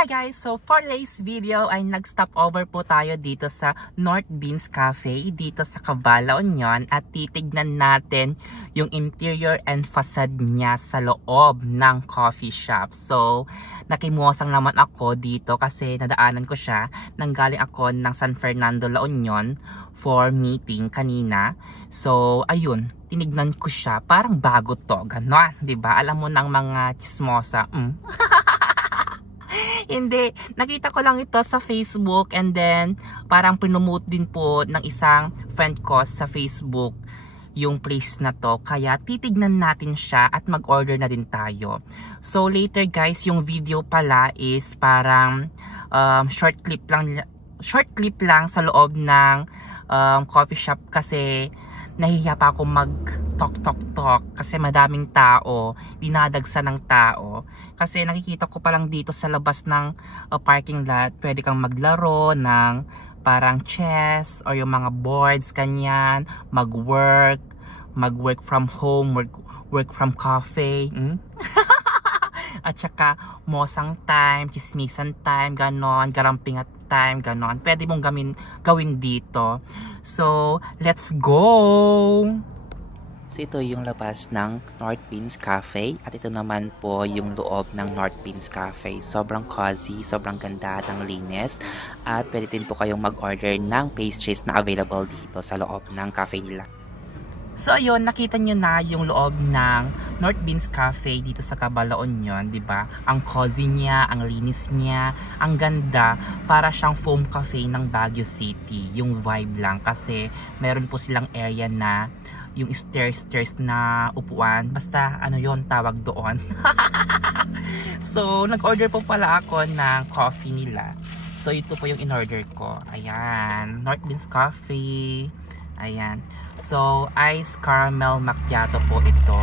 Hi guys! So for today's video ay nag-stop over po tayo dito sa North Beans Cafe dito sa Cavala, Union at titignan natin yung interior and facade niya sa loob ng coffee shop. So nakimosang naman ako dito kasi nadaanan ko siya. Nanggaling ako ng San Fernando, La Union for meeting kanina. So ayun, tinignan ko siya, parang bago to, ganon, 'di ba? Alam mo ng mga chismosa. Hindi, nakita ko lang ito sa Facebook and then parang promote din po ng isang friend ko sa Facebook yung place na to. Kaya titignan natin siya at mag-order na din tayo. So later guys, yung video pala is parang short clip lang sa loob ng coffee shop kasi nahihiya pa ako mag talk kasi madaming tao, dinadagsa ng tao. Kasi nakikita ko pa lang dito sa labas ng parking lot, pwede kang maglaro ng parang chess or yung mga boards kanyan, mag-work from home, work from cafe. At saka mosang time, chismisan time, ganon, garampingat time, ganon. Pwede mong gawin dito. So, let's go! So ito yung labas ng North Beans Cafe at ito naman po yung loob ng North Beans Cafe. Sobrang cozy, sobrang ganda at ang linis at pwede din po kayong mag-order ng pastries na available dito sa loob ng cafe nila. So ayun, nakita nyo na yung loob ng North Beans Cafe dito sa Cavala, Union, 'di ba? Ang cozy niya, ang linis niya, ang ganda, para siyang foam cafe ng Baguio City. Yung vibe lang kasi meron po silang area na yung stairs na upuan, basta ano yon tawag doon. So nag-order po pala ako ng coffee nila. So ito po yung in-order ko. Ayan, North Beans Coffee. Ayan. So ice caramel macchiato po ito.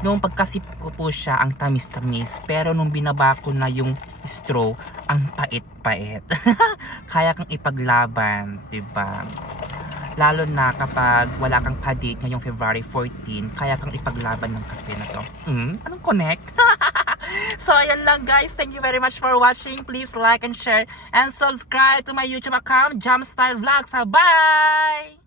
Nung pagkasip ko po siya, ang tamis-tamis, pero nung binaba ko na yung straw, ang pait-pait. Kaya kang ipaglaban, 'di ba? Lalo na kapag wala kang ka-date ngayong February 14, kaya kang ipaglaban ng kape na to. Anong connect? So, ayan lang guys. Thank you very much for watching. Please like and share and subscribe to my YouTube account, Jamstyle Vlogs. Bye!